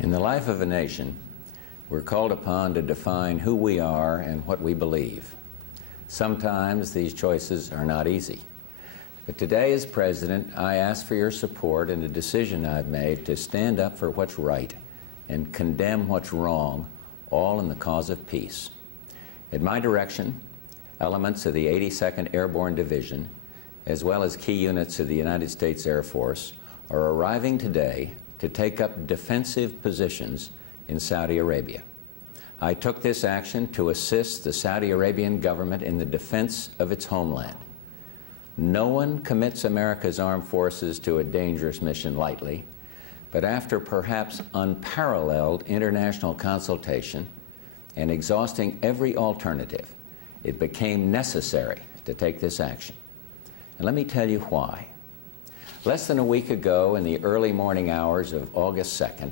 In the life of a nation, we're called upon to define who we are and what we believe. Sometimes these choices are not easy. But today, as President, I ask for your support in a decision I've made to stand up for what's right and condemn what's wrong, all in the cause of peace. At my direction, elements of the 82nd Airborne Division, as well as key units of the United States Air Force, are arriving today to take up defensive positions in Saudi Arabia. I took this action to assist the Saudi Arabian government in the defense of its homeland. No one commits America's armed forces to a dangerous mission lightly, but after perhaps unparalleled international consultation and exhausting every alternative, it became necessary to take this action. And let me tell you why. Less than a week ago, in the early morning hours of August 2nd,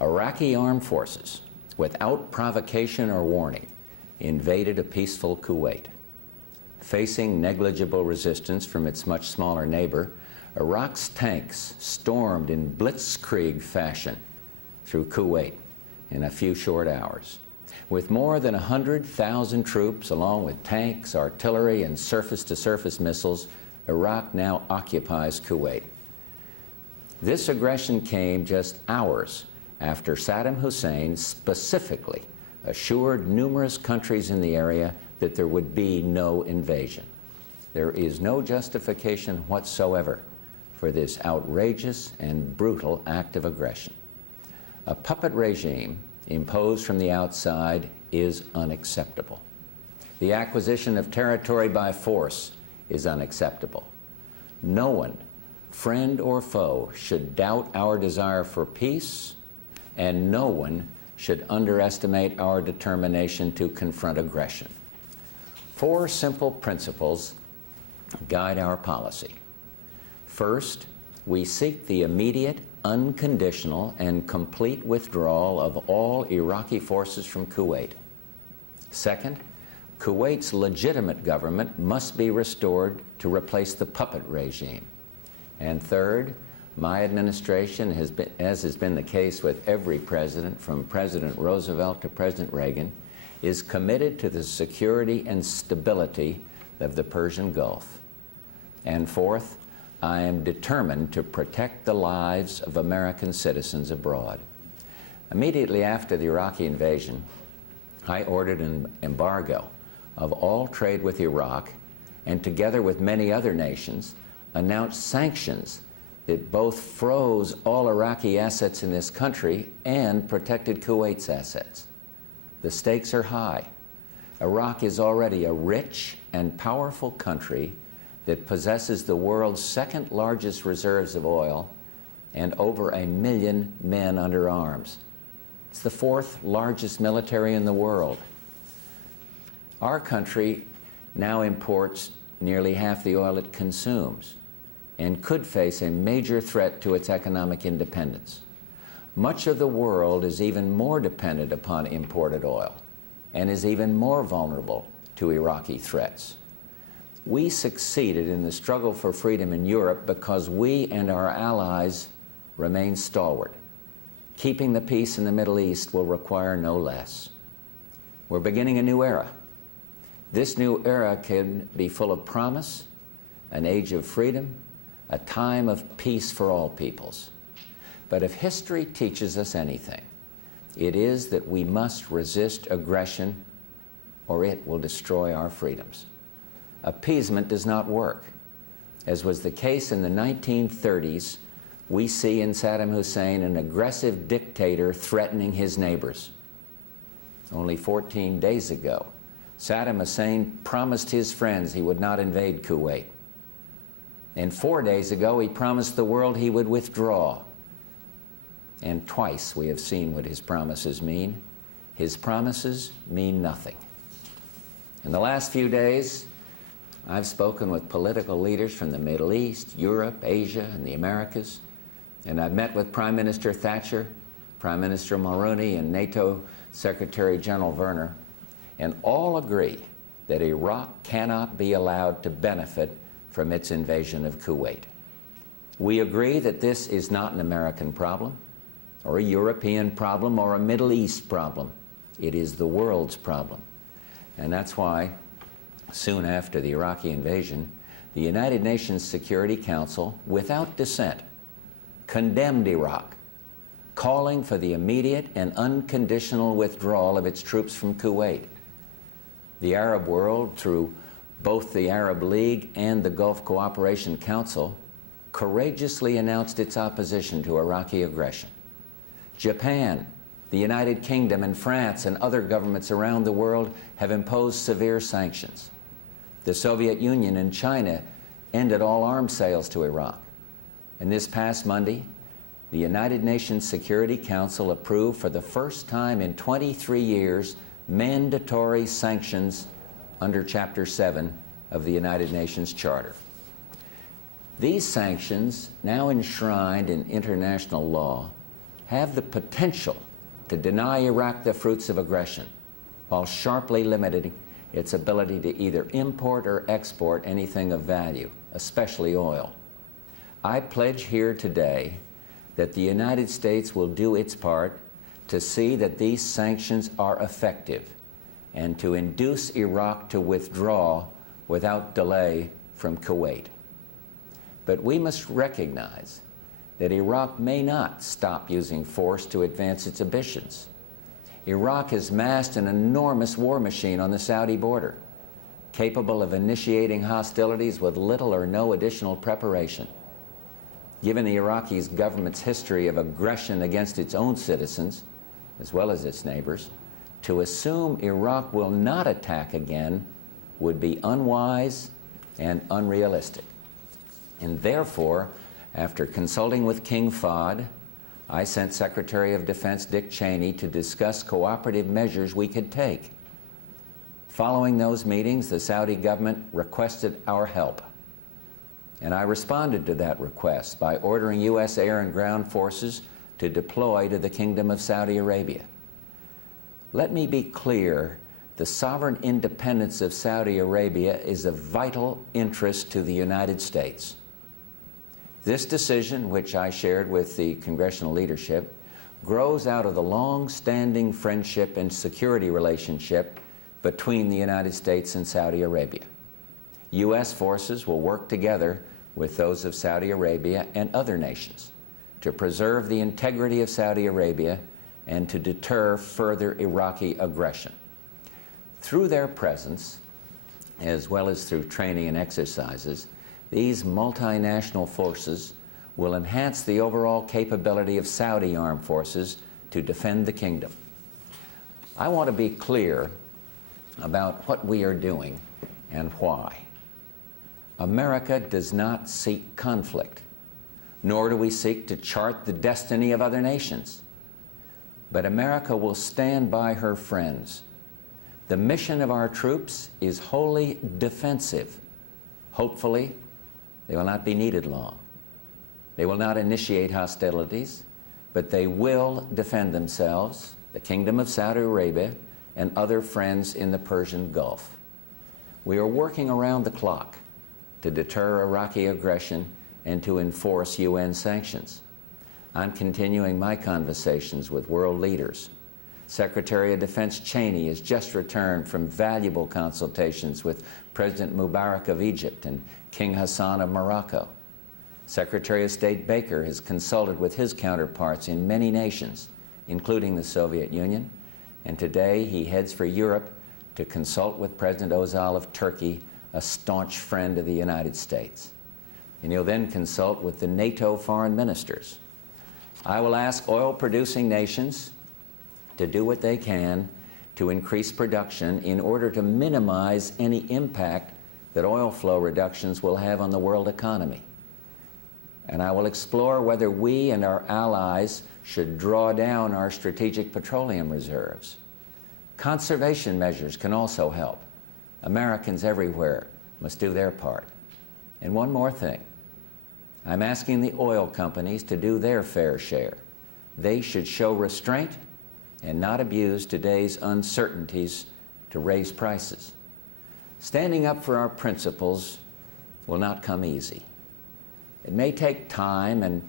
Iraqi armed forces, without provocation or warning, invaded a peaceful Kuwait. Facing negligible resistance from its much smaller neighbor, Iraq's tanks stormed in blitzkrieg fashion through Kuwait in a few short hours. With more than 100,000 troops, along with tanks, artillery, and surface-to-surface missiles, Iraq now occupies Kuwait. This aggression came just hours after Saddam Hussein specifically assured numerous countries in the area that there would be no invasion. There is no justification whatsoever for this outrageous and brutal act of aggression. A puppet regime imposed from the outside is unacceptable. The acquisition of territory by force is unacceptable. No one, friend or foe, should doubt our desire for peace, and no one should underestimate our determination to confront aggression. 4 simple principles guide our policy. First, we seek the immediate, unconditional, and complete withdrawal of all Iraqi forces from Kuwait. Second, Kuwait's legitimate government must be restored to replace the puppet regime. And third, my administration has been, as has been the case with every president, from President Roosevelt to President Reagan, is committed to the security and stability of the Persian Gulf. And fourth, I am determined to protect the lives of American citizens abroad. Immediately after the Iraqi invasion, I ordered an embargo of all trade with Iraq, and together with many other nations, announced sanctions that both froze all Iraqi assets in this country and protected Kuwait's assets. The stakes are high. Iraq is already a rich and powerful country that possesses the world's 2nd largest reserves of oil and over 1 million men under arms. It's the 4th largest military in the world. Our country now imports nearly half the oil it consumes and could face a major threat to its economic independence. Much of the world is even more dependent upon imported oil and is even more vulnerable to Iraqi threats. We succeeded in the struggle for freedom in Europe because we and our allies remain stalwart. Keeping the peace in the Middle East will require no less. We're beginning a new era. This new era can be full of promise, an age of freedom, a time of peace for all peoples. But if history teaches us anything, it is that we must resist aggression or it will destroy our freedoms. Appeasement does not work. As was the case in the 1930s, we see in Saddam Hussein an aggressive dictator threatening his neighbors. Only 14 days ago, Saddam Hussein promised his friends he would not invade Kuwait. And 4 days ago, he promised the world he would withdraw. And twice we have seen what his promises mean. His promises mean nothing. In the last few days, I've spoken with political leaders from the Middle East, Europe, Asia, and the Americas, and I've met with Prime Minister Thatcher, Prime Minister Mulroney, and NATO Secretary General Werner, and all agree that Iraq cannot be allowed to benefit from its invasion of Kuwait. We agree that this is not an American problem. or a European problem or a Middle East problem. It is the world's problem. And that's why, soon after the Iraqi invasion, the United Nations Security Council, without dissent, condemned Iraq, calling for the immediate and unconditional withdrawal of its troops from Kuwait. The Arab world, through both the Arab League and the Gulf Cooperation Council, courageously announced its opposition to Iraqi aggression. Japan, the United Kingdom, and France and other governments around the world have imposed severe sanctions. The Soviet Union and China ended all arms sales to Iraq. And this past Monday, the United Nations Security Council approved for the first time in 23 years mandatory sanctions under Chapter 7 of the United Nations Charter. These sanctions, now enshrined in international law, have the potential to deny Iraq the fruits of aggression, while sharply limiting its ability to either import or export anything of value, especially oil. I pledge here today that the United States will do its part to see that these sanctions are effective and to induce Iraq to withdraw without delay from Kuwait. But we must recognize that Iraq may not stop using force to advance its ambitions. Iraq has massed an enormous war machine on the Saudi border, capable of initiating hostilities with little or no additional preparation. Given the Iraqi government's history of aggression against its own citizens, as well as its neighbors, to assume Iraq will not attack again would be unwise and unrealistic. And therefore, after consulting with King Fahd, I sent Secretary of Defense Dick Cheney to discuss cooperative measures we could take. Following those meetings, the Saudi government requested our help. And I responded to that request by ordering U.S. air and ground forces to deploy to the Kingdom of Saudi Arabia. Let me be clear, the sovereign independence of Saudi Arabia is of vital interest to the United States. This decision, which I shared with the congressional leadership, grows out of the long-standing friendship and security relationship between the United States and Saudi Arabia. U.S. forces will work together with those of Saudi Arabia and other nations to preserve the integrity of Saudi Arabia and to deter further Iraqi aggression. Through their presence, as well as through training and exercises, these multinational forces will enhance the overall capability of Saudi armed forces to defend the kingdom. I want to be clear about what we are doing and why. America does not seek conflict, nor do we seek to chart the destiny of other nations. But America will stand by her friends. The mission of our troops is wholly defensive. Hopefully, they will not be needed long. They will not initiate hostilities, but they will defend themselves, the Kingdom of Saudi Arabia, and other friends in the Persian Gulf. We are working around the clock to deter Iraqi aggression and to enforce UN sanctions. I'm continuing my conversations with world leaders. Secretary of Defense Cheney has just returned from valuable consultations with President Mubarak of Egypt and King Hassan of Morocco. Secretary of State Baker has consulted with his counterparts in many nations, including the Soviet Union, and today he heads for Europe to consult with President Özal of Turkey, a staunch friend of the United States. And he'll then consult with the NATO foreign ministers. I will ask oil-producing nations to do what they can to increase production in order to minimize any impact that oil flow reductions will have on the world economy. And I will explore whether we and our allies should draw down our strategic petroleum reserves. Conservation measures can also help. Americans everywhere must do their part. And one more thing. I'm asking the oil companies to do their fair share. They should show restraint and not abuse today's uncertainties to raise prices. Standing up for our principles will not come easy. It may take time and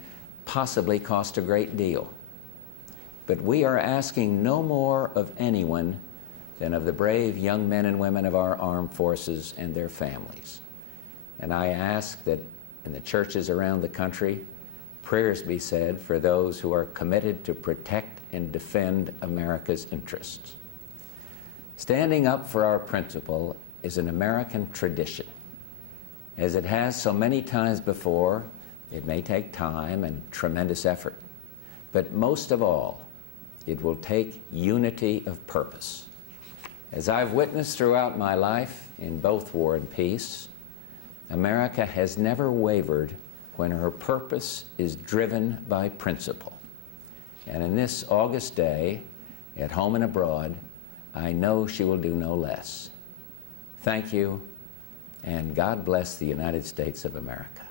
possibly cost a great deal. but we are asking no more of anyone than of the brave young men and women of our armed forces and their families. And I ask that in the churches around the country, prayers be said for those who are committed to protect and defend America's interests. Standing up for our principle is an American tradition. As it has so many times before, it may take time and tremendous effort, but most of all, it will take unity of purpose. As I've witnessed throughout my life, in both war and peace, America has never wavered when her purpose is driven by principle. And in this August day, at home and abroad, I know she will do no less. Thank you, and God bless the United States of America.